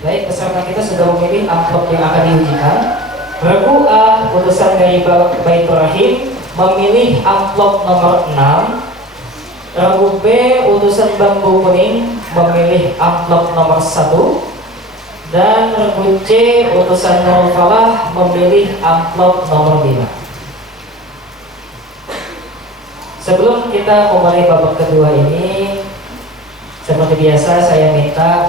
Baik, peserta kita sudah memilih amplop yang akan diujikan. Regu A, utusan dari Baitur Rahim, memilih amplop nomor 6. Regu B, utusan Bambu Kuning, memilih amplop nomor 1. Dan regu C, utusan Nurul Falah, memilih amplop nomor 5. Sebelum kita memulai babak kedua ini, seperti biasa saya minta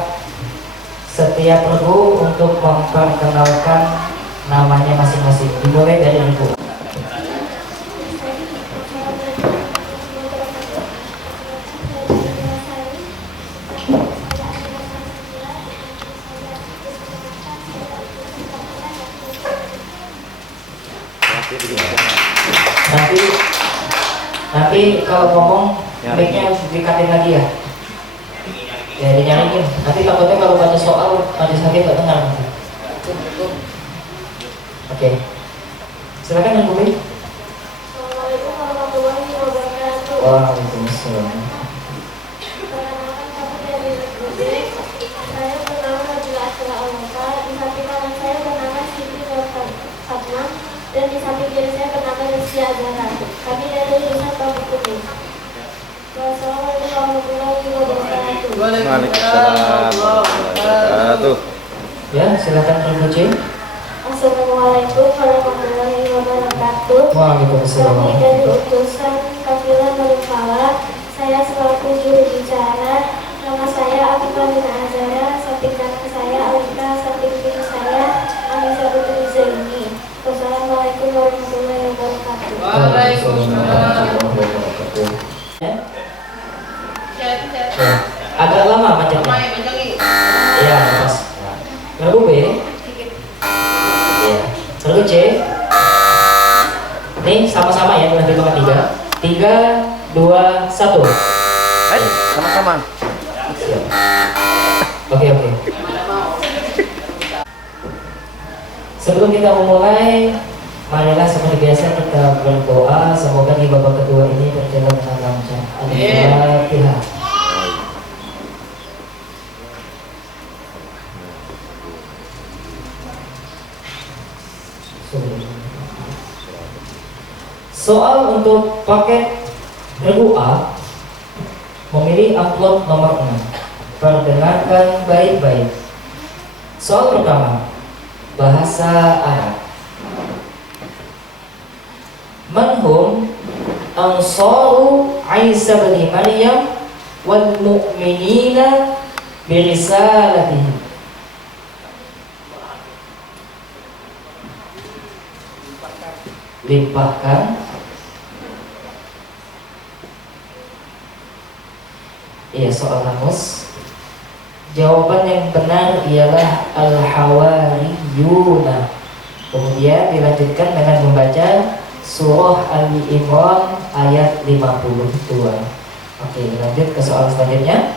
setiap regu untuk memperkenalkan namanya masing-masing. Dimulai dari regu. Nanti kalau ngomong mic-nya dikatin lagi ya. Ya dinyalain. Nanti takutnya kalau baca soal majelis hakim nggak dengar. Oke. Silakan yang Bumi. Assalamualaikum warahmatullahi wabarakatuh. Waalaikumsalam. Perkenalkan kami dari Budi. Saya bernama Nabila Asra Almuka. Di samping kanan saya bernama Siti Nur Fatma dan di samping kiri saya bernama Rizky Azhara. Kami dari jurusan Bambu Kuning. Wassalamualaikum warahmatullahi wabarakatuh. Waalaikumsalam warahmatullahi wabarakatuh. Ya, silakan Ibu C. Assalamualaikum warahmatullahi wabarakatuh. Waalaikumsalam. Kami dari utusan Kafila Nurul Falah. Saya selaku juru bicara. Nama saya Afifah Azhara. Samping kanan saya Alika. Samping kiri saya Anissa Putri Zaini. Wassalamualaikum warahmatullahi wabarakatuh. Agak lama macamnya. Iya, pas. Regu B. Iya. Regu C. Nih sama-sama ya, dengan hitungan 3. 3, 2, 1. Hai, sama-sama. Siap. Oke. Sebelum kita memulai, marilah seperti biasa kita berdoa. Semoga di babak kedua ini berjalan dengan lancar. Al-Fatihah. Soal untuk paket regu A, memilih amplop nomor 6. Perdengarkan baik-baik. Soal pertama, bahasa Arab. Manhum ansaru Isa bin Maryam wal mu'minina birisalatihi. Limpahkan. Iya, soal namus. Jawaban yang benar ialah Al-Hawariyuna. Kemudian dilanjutkan dengan membaca Surah Ali Imran ayat 52. Oke, lanjut ke soal selanjutnya.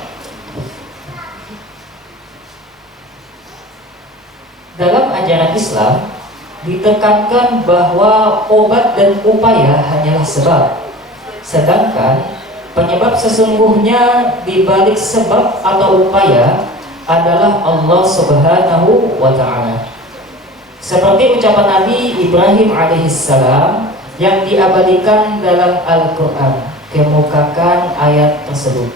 Dalam ajaran Islam ditekankan bahwa obat dan upaya hanyalah sebab, sedangkan penyebab sesungguhnya di balik sebab atau upaya adalah Allah Subhanahu wa Ta'ala. Seperti ucapan Nabi Ibrahim alaihissalam yang diabadikan dalam Al-Quran. Kemukakan ayat tersebut.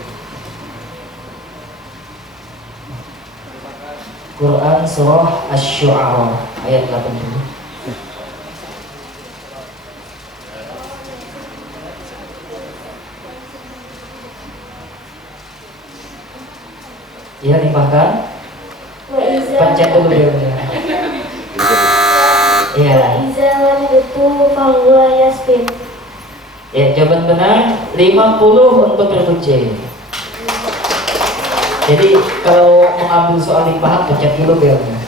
Quran Surah Asy-Syu'ara ayat 80. Ya, limpahkan. Pencet dulu ya. Iya. Ya, jawaban benar 50 untuk regu C. Jadi kalau mengambil soal limpahan pencet dulu belnya.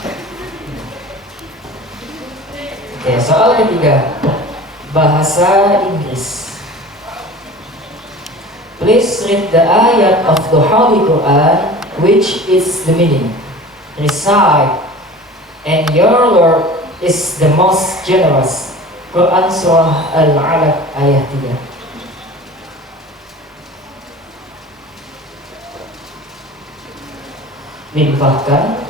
Oke, soal ketiga, bahasa Inggris. Please read the ayat of the Holy Quran, which is the meaning. Recite, and your Lord is the most generous. Quran Surah Al-Alaq ayat 3. Limpahkan.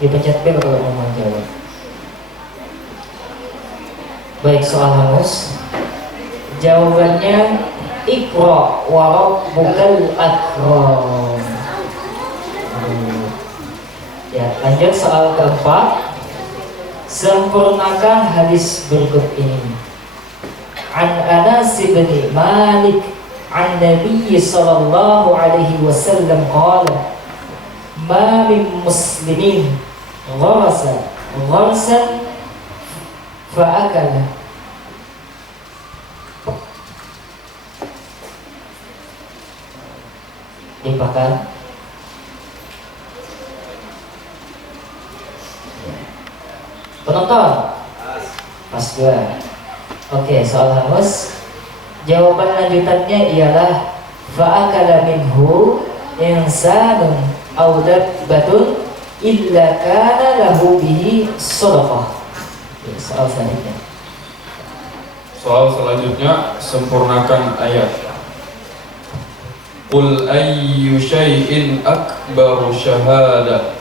Dipencet B kalau mau menjawab. Baik, soal hangus. Jawabannya Iqra wa rabbukal akram. Ya, lanjut soal keempat. Sempurnakan hadis berikut ini. An Anas bin Malik an Nabi sallallahu alaihi wasallam qala ma min muslimin gharasa gharsan fa akala. Dipakai. Penonton pas dua. Oke, soal hangus. Jawaban lanjutannya ialah fa'akala minhu insanun aw dabbatun illa kana lahu bihi shadaqah. Ya, soal selanjutnya. Soal selanjutnya, sempurnakan ayat. Qul ayyu syai'in akbaru syahadah.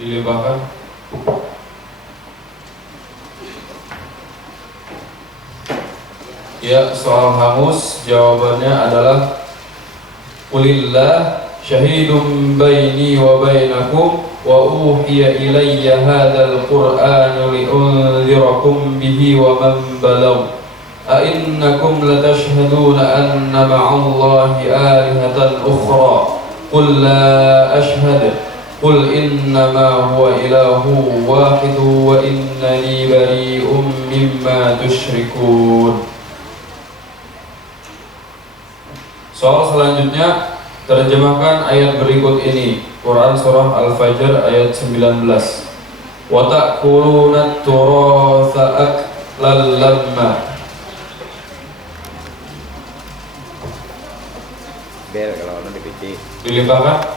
Dilimpahkan. Ya, soal hangus, jawabannya adalah Qulillah syahidun baini wa bainakum wa uhiya ilayya hadzal qur'anu li'unzirakum bihi wa man balagh a innakum latashhaduna anna ma'allahi alihatan ukhra qul la ashhadu qul innama huwa ilahu wahidu wa innani bari'um mimma tusyrikun. Soal selanjutnya, terjemahkan ayat berikut ini. Quran surah Al-Fajr ayat 19. Wa ta'kuluna turatha aklan lamma. Bel kalau orang dipicik. Dilimpahkan.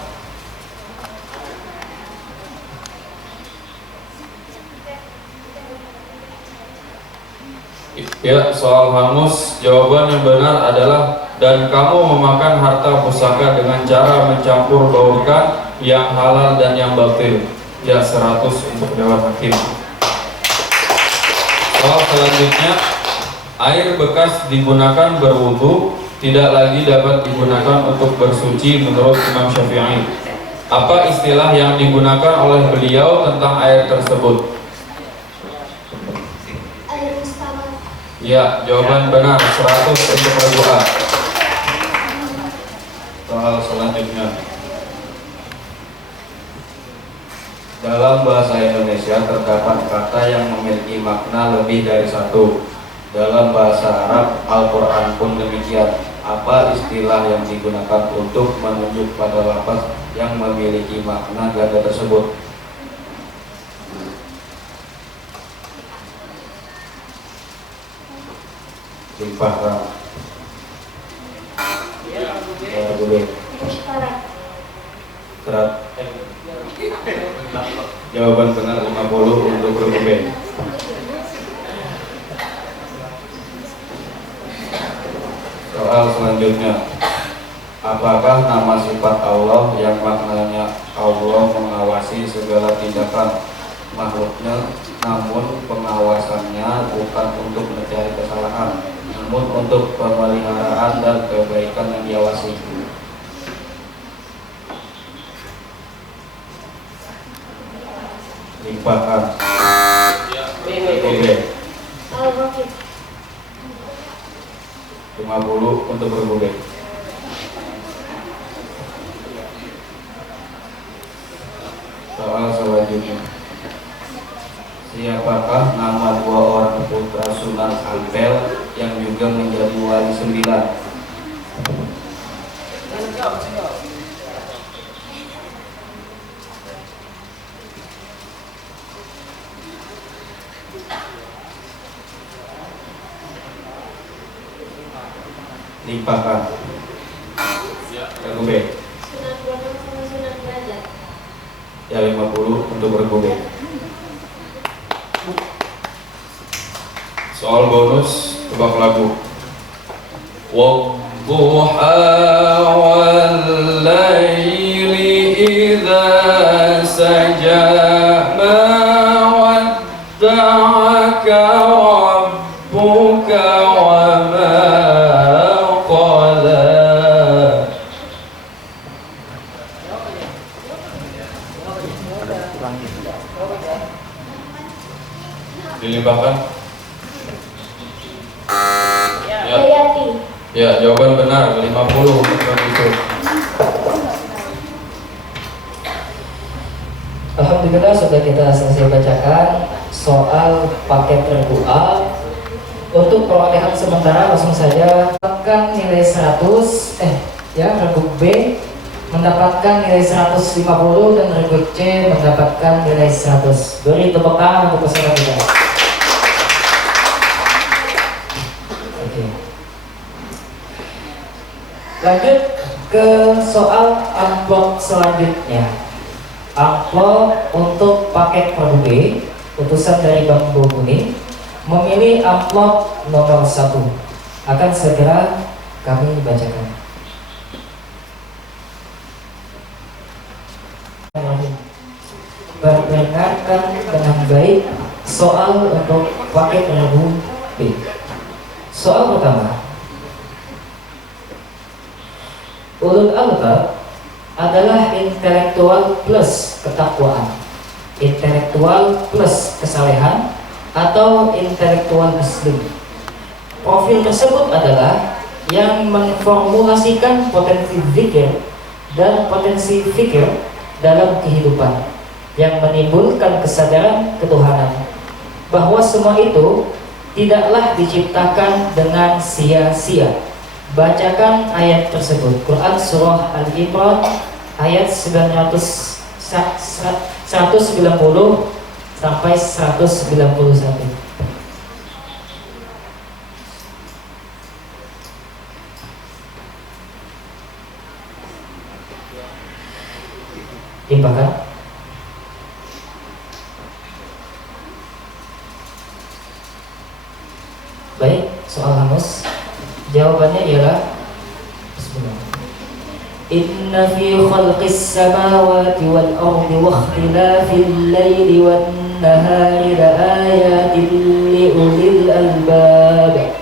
Ya, soal hangus, jawaban yang benar adalah dan kamu memakan harta pusaka dengan cara mencampur baurkan yang halal dan yang batil. Ya, 100 untuk Dewan Hakim. Soal selanjutnya, air bekas digunakan berwudu tidak lagi dapat digunakan untuk bersuci menurut Imam Syafi'i. Apa istilah yang digunakan oleh beliau tentang air tersebut? Ya, jawaban benar 100 untuk berdoa. Soal selanjutnya. Dalam bahasa Indonesia terdapat kata yang memiliki makna lebih dari satu. Dalam bahasa Arab, Al-Quran pun demikian. Apa istilah yang digunakan untuk menunjuk pada lafaz yang memiliki makna ganda tersebut? Limpahkan. Serat. Jawaban benar 50 untuk grup B. Soal selanjutnya, apakah nama sifat Allah yang maknanya Allah mengawasi segala tindakan makhluknya, namun pengawasannya bukan untuk mencari kesalahan, namun untuk pemeliharaan dan kebaikan yang diawasi? Limpahkan. Al-Raqib. 50 untuk bergulai. Soal selanjutnya, siapakah nama dua orang putra Sunan Ampel yang juga menjadi wali 9? Limpahkan. Bergulai. Sunan Bonang sama Sunan Derajat. Ya, 50 untuk bergulai. Soal bonus tebak lagu. والضحى والليل إذا سجى ما ودعك ربك وما قلى. Dilimpahkan. Ya. Hayati. Ya, jawaban benar 50 untuk itu. Alhamdulillah sudah kita selesai bacakan soal paket regu A. Untuk perolehan sementara langsung saja mendapatkan nilai 100 regu B mendapatkan nilai 150 dan regu C mendapatkan nilai 100. Beri tepuk tangan untuk peserta kita. Oke. Lanjut ke soal amplop selanjutnya. Amplop untuk paket produk B, utusan dari Bang Bobuni memilih amplop nomor 1. Akan segera kami bacakan. Perdengarkan dengan baik soal untuk paket produk B. Soal pertama. Ulul albab adalah intelektual plus ketakwaan, intelektual plus kesalehan, atau intelektual muslim. Profil tersebut adalah yang memformulasikan potensi zikir dan potensi fikir dalam kehidupan, yang menimbulkan kesadaran ketuhanan, bahwa semua itu tidaklah diciptakan dengan sia-sia. Bacakan ayat tersebut. Quran Surah Al-Imran ayat 190 sampai 191. Timpakan. Baik, soal Hamus. Jawabannya ialah bismillah. Inna fi khalqis samawati wal ardi wa ikhtilafil laili wan nahari laayatin li ulil albab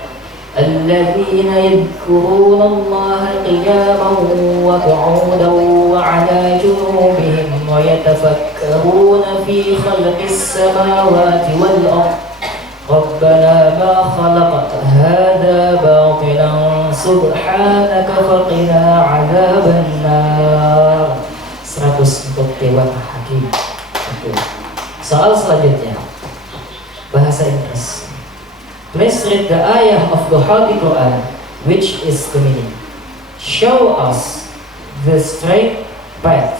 alladzina yadhkuruna Allaha qiyaman wa qu'udan wa 'ala junubihim wa yatafakkaruna fi khalqis samawati wal ardi Rabbana ma khalaqta hadha batilan subhanaka faqina 'adzaban nar. 100 untuk Dewan Hakim. Oke. Soal selanjutnya bahasa Inggris. Please read the ayah of the Holy Quran, which is the meaning. Show us the straight path.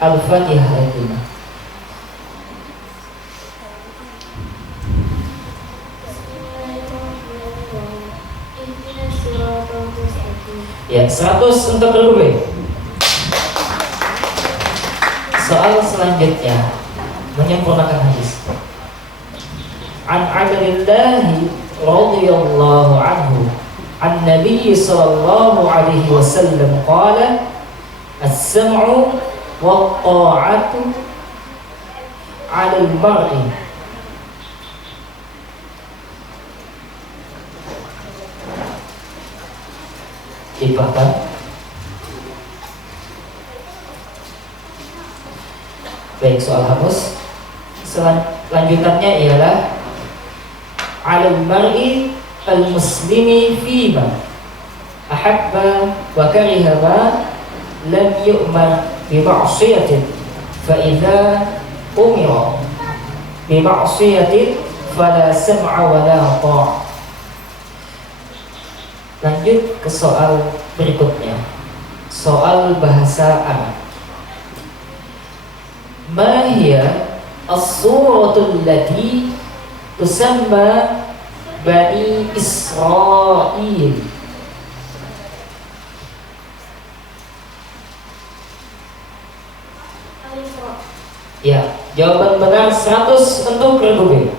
Al-Fatihah ayat 5. Ya, 100 untuk Rube. Soal selanjutnya menyempurnakan hadis. An Abdillah radhiyallahu anhu an Nabi sallallahu alaihi wasallam qala as-sam'u wa ta'atu 'ala al-mar'i dibahkan. Baik, soal Hamus. Lanjutannya ialah alal mar'i al-muslimi fima ahabba wa kariha ma lam yu'mar bi ma'siyatin fa idza umira bi ma'siyatin fala sam'a wa la ta'. Lanjut ke soal berikutnya. Soal bahasa Arab. Ma hiya as-suratul lati tusamma Bani Israil? Ya, jawaban benar 100 untuk Republik.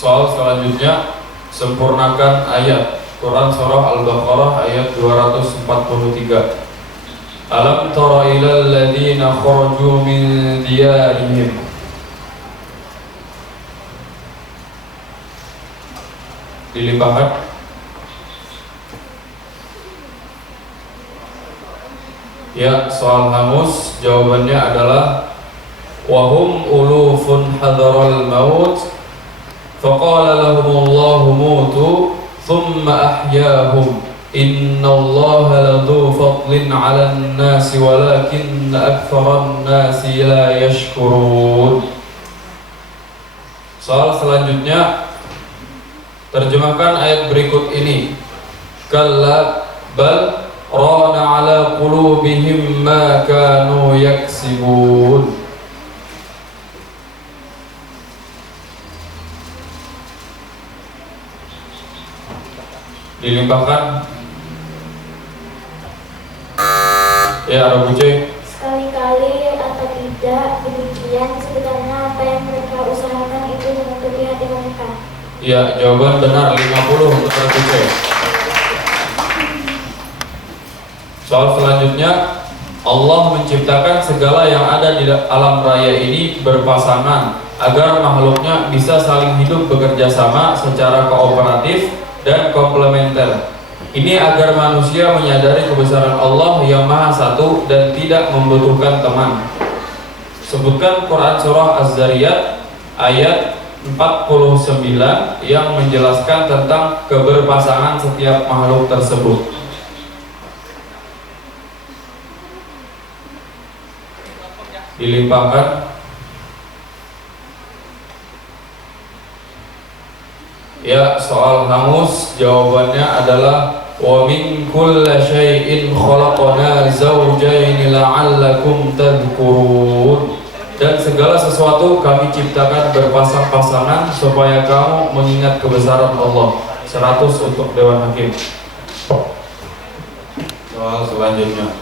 Soal selanjutnya, sempurnakan ayat Quran surah Al-Baqarah ayat 243. Alam tara ilal ladzina kharaju min diyarihim. Dilimpahkan. Ya, soal hangus jawabannya adalah wahum ulufun hadaral maut faqala lahumullahu mutu thumma ahyahum innallaha ladzu fadlin 'alan nasi walakinna aktsaran nasi la yashkurun. Soal selanjutnya, terjemahkan ayat berikut ini. Kalla bal rana 'ala qulubihim ma kanu yaksibun. Dilimpahkan. Ya, ada buce. Sekali-kali atau tidak demikian, sebenarnya apa yang mereka usahakan itu menutupi hati mereka. Ya, jawaban benar 50 untuk buce. Soal selanjutnya, Allah menciptakan segala yang ada di alam raya ini berpasangan agar makhluknya bisa saling hidup bekerja sama secara kooperatif dan komplementer. Ini agar manusia menyadari kebesaran Allah yang Maha Satu dan tidak membutuhkan teman. Sebutkan Quran surah Az-Zariyat ayat 49 yang menjelaskan tentang keberpasangan setiap makhluk tersebut. Dilimpahkan. Ya, soal hangus jawabannya adalah wa min kulli syai'in khalaqna zawjayn la'allakum tadhkurun. Dan segala sesuatu kami ciptakan berpasang-pasangan supaya kamu mengingat kebesaran Allah. 100 untuk Dewan Hakim. Soal selanjutnya,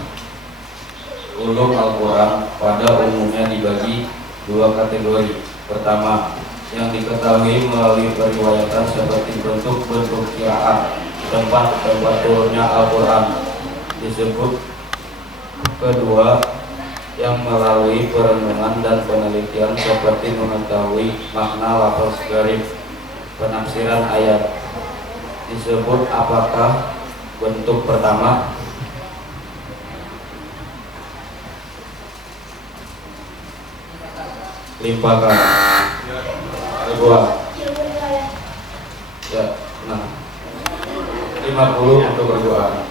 ulum Al-Quran pada umumnya dibagi dua kategori. Pertama, yang diketahui melalui periwayatan seperti bentuk-bentuk qiraat, tempat-tempat turunnya Al-Quran disebut. Kedua, yang melalui perenungan dan penelitian seperti mengetahui makna lafaz gharib, penafsiran ayat disebut. Apakah bentuk pertama? Limpahkan. Kedua. Ya, nah 50 untuk berdua.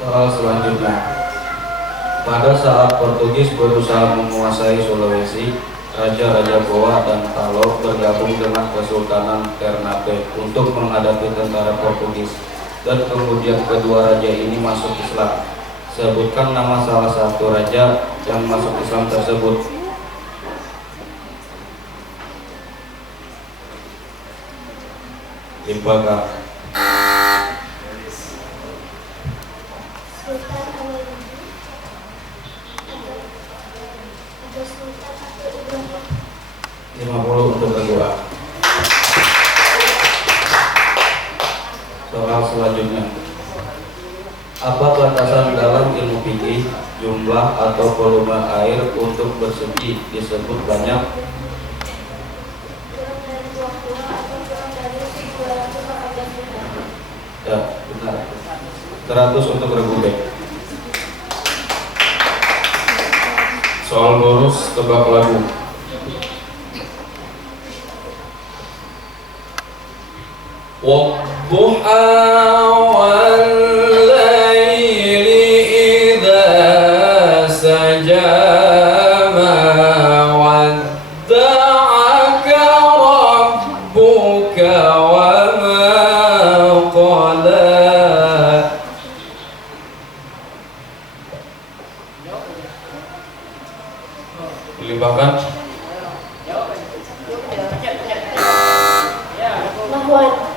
Soal selanjutnya, pada saat Portugis berusaha menguasai Sulawesi, Raja-Raja Goa dan Talo bergabung dengan Kesultanan Ternate untuk menghadapi tentara Portugis, dan kemudian kedua raja ini masuk Islam. Sebutkan nama salah satu raja yang masuk Islam tersebut. Limpahkan. Sultan Al-Mahmud atau Sultan Abdul Ibrahim. 50 untuk kedua. Soal selanjutnya, apa batasan dalam ilmu fikih jumlah atau volume air untuk bersuci disebut banyak? Kurang dari 20 atau kurang dari 214 liter. Ya, benar. 100 untuk regu B. Soal bonus tebak lagu. Wadduha wal laili idza saja ma wadda'aka rabbuka wa ma qala. Dilimpahkan. Nahwan.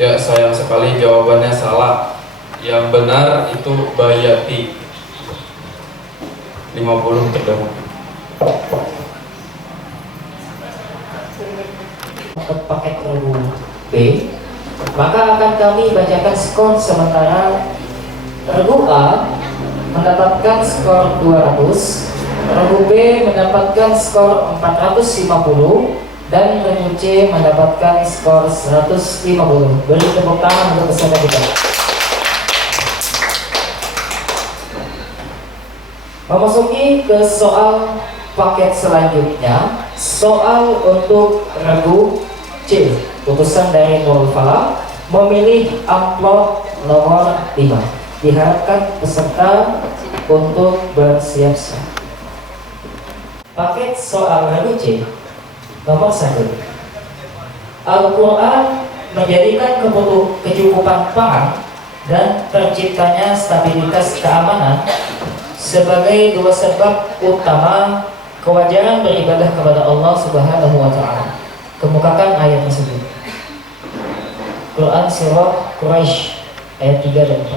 Ya, sayang sekali jawabannya salah. Yang benar itu bayati. 50 terdahulu. Paket regu B, maka akan kami bacakan skor sementara regu A mendapatkan skor 200, regu B mendapatkan skor 450, dan regu C mendapatkan skor 150. Beri tepuk tangan untuk peserta kita. Memasuki ke soal paket selanjutnya, soal untuk regu C, putusan dari Nurul Falah, memilih amplop nomor 5. Diharapkan peserta untuk bersiap-siap. Paket soal regu C nomor 1. Al-Quran menjadikan kecukupan pangan dan terciptanya stabilitas keamanan sebagai dua sebab utama kewajaran beribadah kepada Allah Subhanahu wa Ta'ala. Kemukakan ayat tersebut. Quran Surah Quraisy ayat 3 dan 4.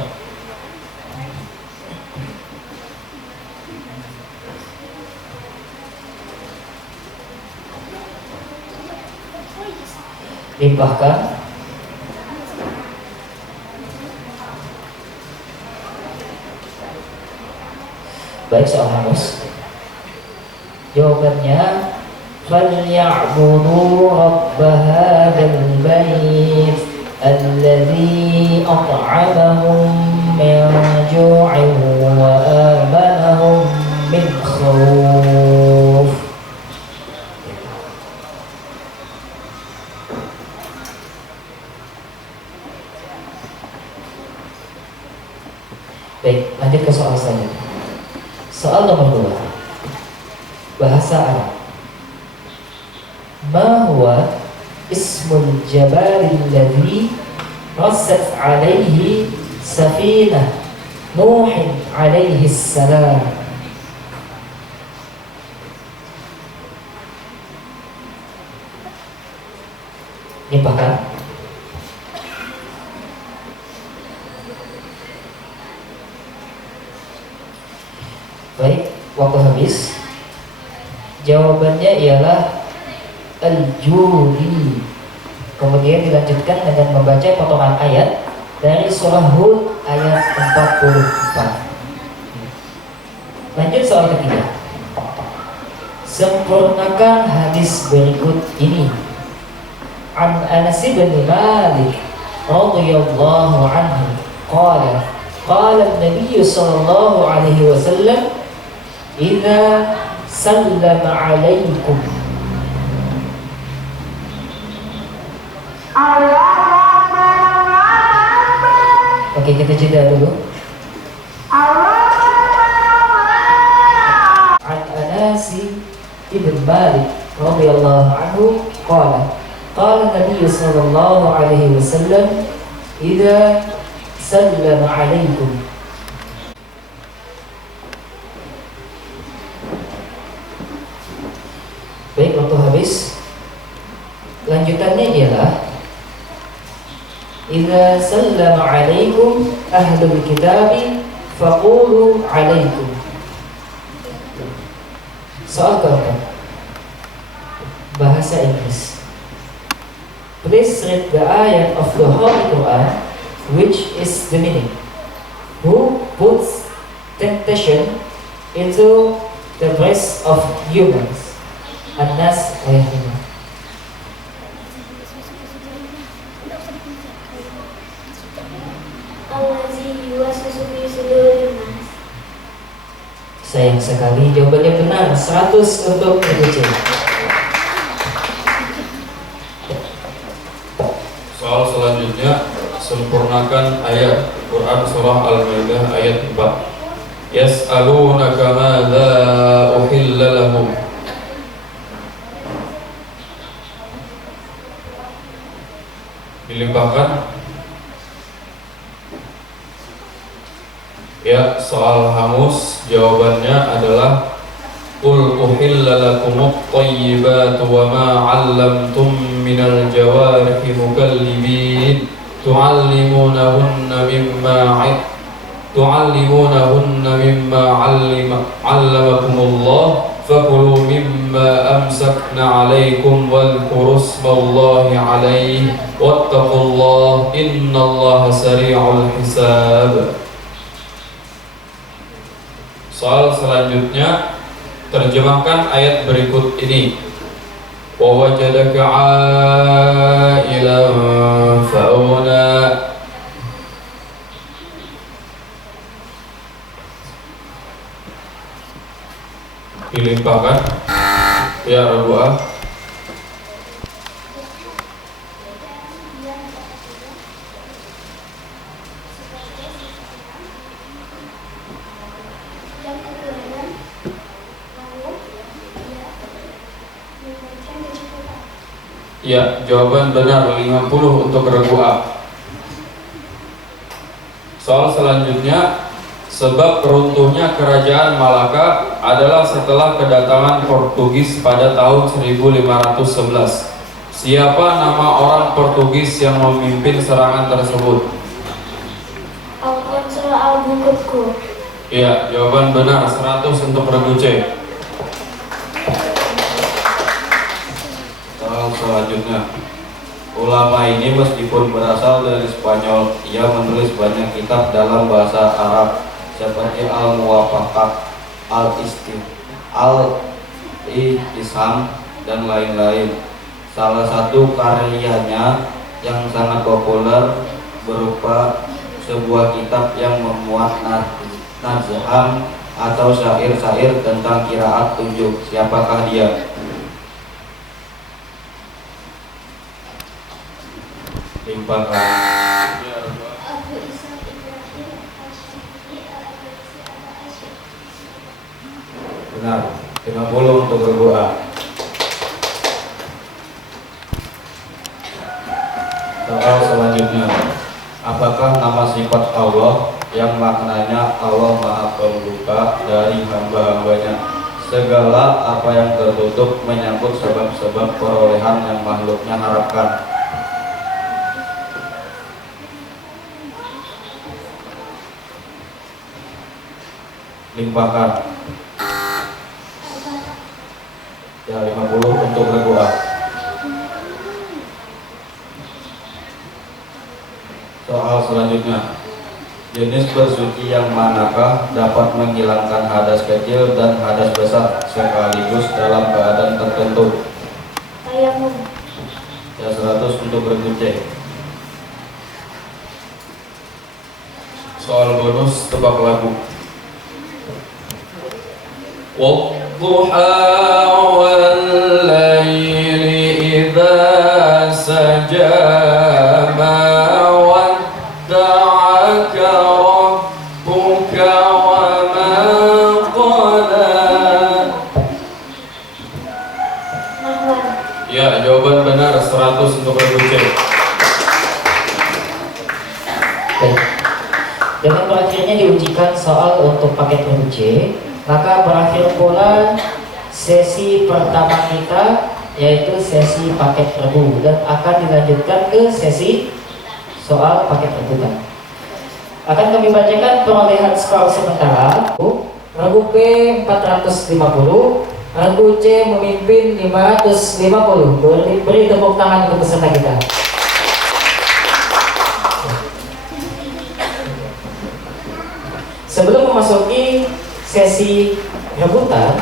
Limpahkan. Baik, soal hangus. Jawabannya فَلْيَعْبُدُوا رَبَّ هَذَا الْبَيْتِ الَّذِي أَطْعَمَهُم مِّن جُوعٍ وَآمَنَهُم مِّنْ خَوْفٍ. Baik, lanjut ke soal selanjutnya. Soal nomor 2, bahasa Arab. Ma huwa ismul jabal alladhi rassat alaihi safinah Nuh alaihi salam? Limpahkan. Baik, waktu habis. Jawabannya ialah Al-Judi. Kemudian dilanjutkan dengan membaca potongan ayat dari surah Hud ayat 44. Lanjut soal ketiga. Sempurnakan hadis berikut ini. An Anas bin Malik radhiyallahu anhu qala an-nabiy sallallahu alaihi wasallam idza sallama alaikum. Oke, kita jeda dulu. An Anas bin Malik radhiyallahu anhu qala an-nabiy sallallahu alaihi wasallam idza sallama alaikum. Baik, waktu habis. Lanjutannya ialah idza sallama alaikum ahlul kitabi faqulu alaikum. Soal keempat, bahasa Inggris. Please read the ayat of the Holy Quran, which is the meaning. Who puts temptation into the breast of humans? An-Nas ayat 5. Sayang sekali, jawabannya benar. 100 untuk Ibu C. Soal selanjutnya, sempurnakan ayat Quran surah Al-Maidah ayat 4. Yas'alunaka madza uhilla lahum. Dilimpahkan. Ya, soal hamus jawabannya adalah Qul uhilla lakumut thayyibatu wa ma 'allamtum minal jawarihi mukallibin tu'allimunahunna mimma 'allamakumullah fakulu مما أمسكنا عليكم واذكروا اسم الله عليه واتقوا الله إن الله سريع الحساب. Soal selanjutnya, terjemahkan ayat berikut ini. Wa wajadaka 'ailan fa'awna. Dilimpahkan. Ya Rabu'ah. yang kekurangan, lalu dia memberikan kecukupan. Ya, jawaban benar 50 untuk Rabu'ah. Soal selanjutnya, sebab runtuhnya kerajaan Malaka adalah setelah kedatangan Portugis pada tahun 1511. Siapa nama orang Portugis yang memimpin serangan tersebut? Alfonso Albuquerque. Ya, jawaban benar 100 untuk Regu C. Soal selanjutnya, ulama ini meskipun berasal dari Spanyol, ia menulis banyak kitab dalam bahasa Arab seperti Al-Muwafaqat, Al-Ihtisam, dan lain-lain. Salah satu karyanya yang sangat populer berupa sebuah kitab yang memuat nazam atau syair-syair tentang qiraat 7. Siapakah dia? Limpahkan. Abu Isa Ibrahim Al-Syafi'i Al-Abbasi Al-Asyik. Benar, 50 untuk berdoa. Soal selanjutnya, apakah nama sifat Allah yang maknanya Allah Maha Pembuka dari hamba-hambanya? Segala apa yang tertutup menyangkut sebab-sebab perolehan yang makhluknya harapkan. Limpahkan. Ya, 50 untuk berdoa. Soal selanjutnya, jenis bersuci yang manakah dapat menghilangkan hadas kecil dan hadas besar sekaligus dalam keadaan tertentu? Tayamum. Ya, 100 untuk berkunci. Soal bonus tebak lagu. Wadduha wal laili idza saja ma wadda'aka rabbuka wa ma qala. Nahwan. Ya, jawaban benar 100 untuk Regu C. Baik. Dengan berakhirnya diujikan soal untuk paket Regu C, maka berakhir pula sesi pertama kita, yaitu sesi paket Regu, dan akan dilanjutkan ke sesi soal paket rebutan. Akan kami bacakan perolehan skor sementara. Regu P 450, Regu C memimpin 550. Beri tepuk tangan untuk peserta kita. Sebelum memasuki sesi rebutan,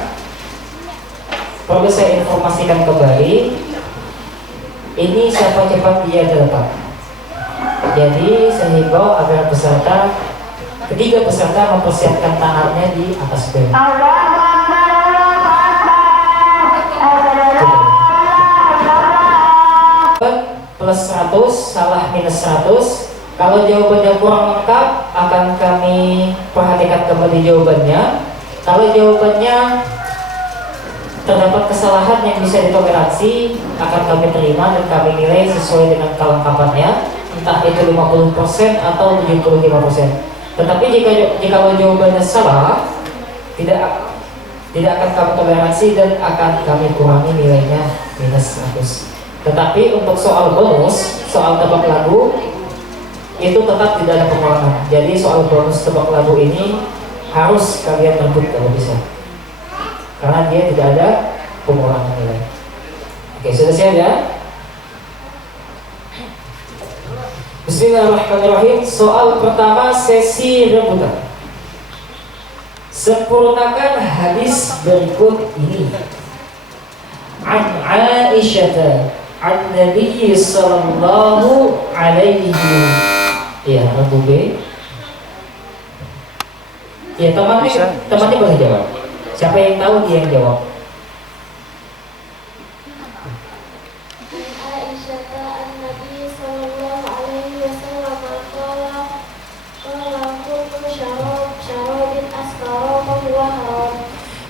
perlu saya informasikan kembali, ini siapa cepat dia dapat. Jadi saya himbau agar ketiga peserta mempersiapkan tangannya di atas bel. Plus 100, salah minus 100. Kalau jawabannya kurang lengkap, akan kami perhatikan kembali jawabannya. Kalau jawabannya terdapat kesalahan yang bisa ditoleransi, akan kami terima dan kami nilai sesuai dengan kelengkapannya, entah itu 50% atau 75%. Tetapi jika jawabannya salah, tidak akan kami toleransi dan akan kami kurangi nilainya minus 100. Tetapi untuk soal bonus, soal tebak lagu, itu tetap tidak ada pengurangan. Jadi soal bonus tebak lagu ini harus kalian rebut kalau bisa, karena dia tidak ada Sudah siap ya? Bismillahirrahmanirrahim. Soal pertama sesi rebutan. Sempurnakan hadis berikut ini. An Aisyah an Nabi sallallahu alaihi. Ya, Abu B. Ya, temannya boleh jawab. Siapa yang tahu dia yang jawab.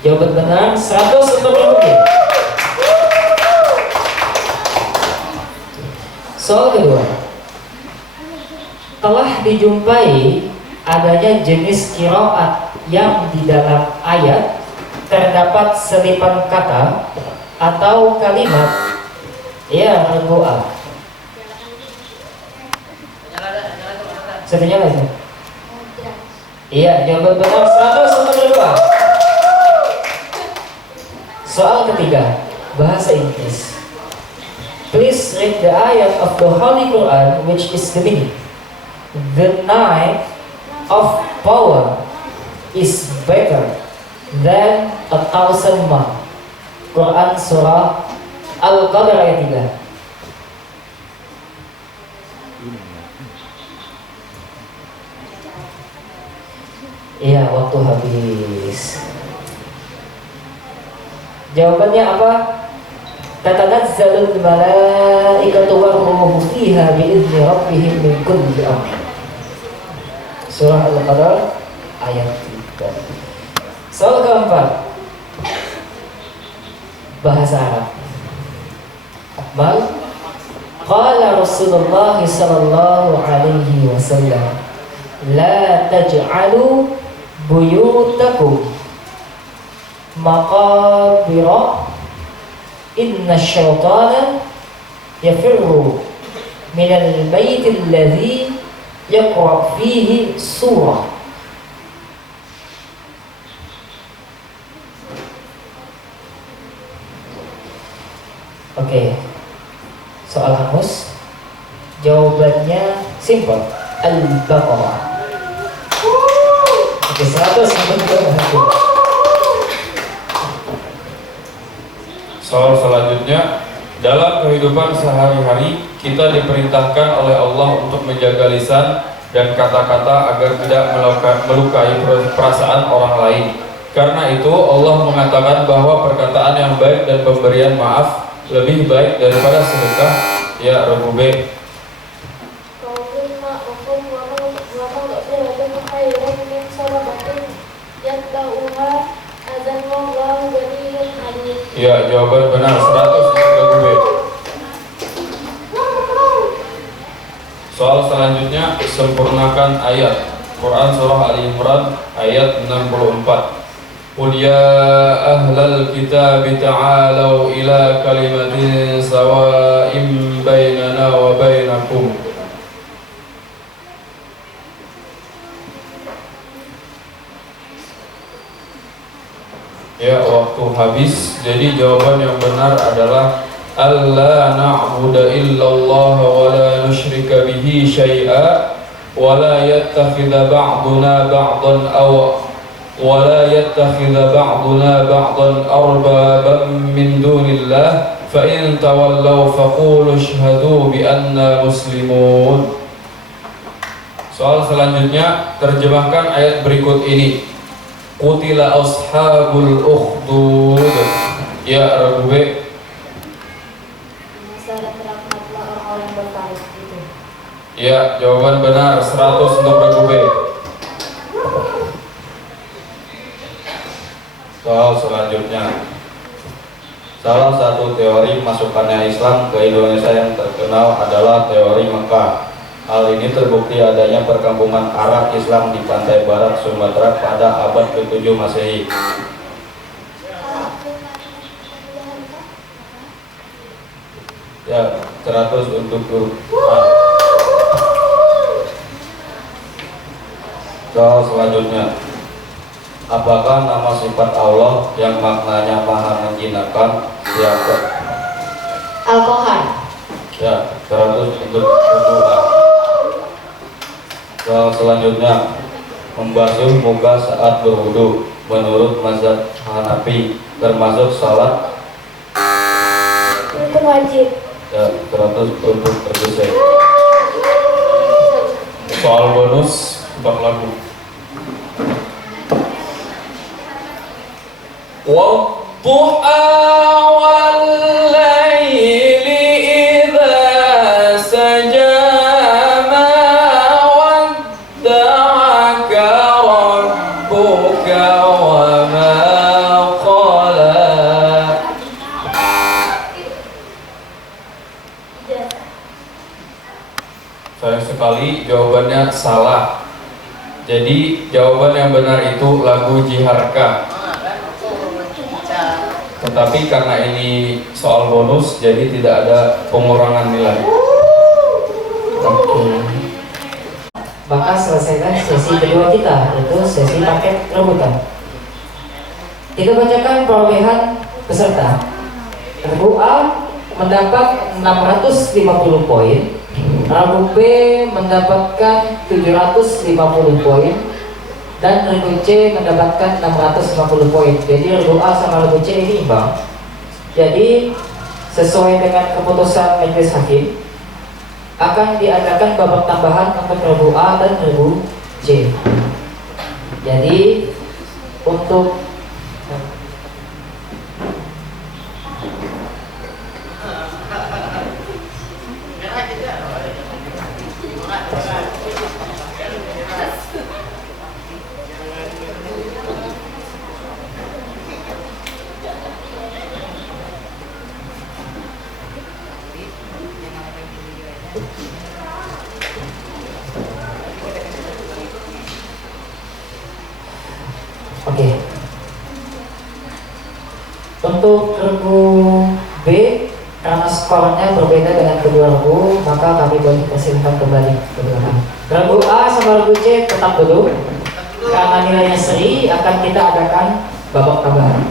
Jawaban benar 100 untuk Ibu. Soal kedua. Telah dijumpai adanya jenis qiraat yang di dalam ayat terdapat selipan kata atau kalimat ya doa. Satunya lagi. Iya, jawaban benar 100 untuk kedua. Soal ketiga, bahasa Inggris. Please read the ayat of the Holy Quran which is the meaning. The night of power is better than 1,000 months. Quran surah Al-Qadr ayat 3. Iya, waktu habis. Jawabannya apa? Tatanazzalul malaikatu war-ruhu fiha bi'izni rabbihim min kulli amr. Surah Al-Qadr ayat 3. Soal keempat, bahasa Arab. Akmal, qala Rasulullah sallallahu alaihi wasallam, la taj'alu buyutakum maqabira inna syaitana yafirru minal baiti alladhi yaqra fihi surah. Oke, soal hangus jawabannya simpel, Al-Baqarah. Oke, 100 untuk Soal selanjutnya, dalam kehidupan sehari-hari kita diperintahkan oleh Allah untuk menjaga lisan dan kata-kata agar tidak melukai perasaan orang lain. Karena itu Allah mengatakan bahwa perkataan yang baik dan pemberian maaf lebih baik daripada sedekah. Ya, Rabu B. Ya, jawaban benar 100 untuk B. Soal selanjutnya, sempurnakan ayat Quran surah Ali Imran ayat 64. Qul ya ahlal kitab ta'alu ila kalimatin sawa'im bainana wa bainakum. Ya, waktu habis. Jadi jawaban yang benar adalah alla na'budu illallah wa la nusyrika bihi syai'a wa la yattakhidha ba'duna ba'dan aw wa la yattakhidha ba'duna ba'dan arbaban min dunillah fa in tawallaw faqulu ashhadu bi anna muslimun. Soal selanjutnya, terjemahkan ayat berikut ini. Qutila ashabul ukhdud. Ya, Rabu B. Ya, jawaban benar 100 untuk Rabu B. Soal selanjutnya, salah satu teori masukkannya Islam ke Indonesia yang terkenal adalah teori Mekah. Hal ini terbukti adanya perkampungan Arab Islam di pantai barat Sumatera pada abad ke-7 Masehi. Ya, 100 untuk Quran. Soal selanjutnya, apakah nama sifat Allah yang maknanya maha menjinakkan? Siapa? Al-Kohar. Ya, 100 untuk berdoa. Soal selanjutnya, membasuh muka saat berwudu menurut mazhab Hanafi termasuk salat. Rukun wajib. Ya, 100 untuk tergeser. Soal bonus tebak lagu. Wadduha wal laili idza saja ma wadda'aka rabbuka wa ma qala. Sayang sekali jawabannya salah. Jadi jawaban yang benar itu lagu Jiharka. Tetapi karena ini soal bonus, jadi tidak ada pengurangan nilai. Oke. Maka selesaikan sesi kedua kita, yaitu sesi paket rebutan. Kita bacakan perolehan peserta. Regu A mendapat 650 poin, regu B mendapatkan 750 poin, dan regu C mendapatkan 650 poin. Jadi regu A sama regu C ini imbang. Jadi sesuai dengan keputusan majelis hakim akan diadakan babak tambahan untuk regu A dan regu C. Jadi untuk Oke. Untuk regu B, karena skornya berbeda dengan kedua regu, maka kami boleh persilahkan kembali ke belakang. Regu A sama regu C tetap duduk. Karena nilainya seri, akan kita adakan babak tambahan.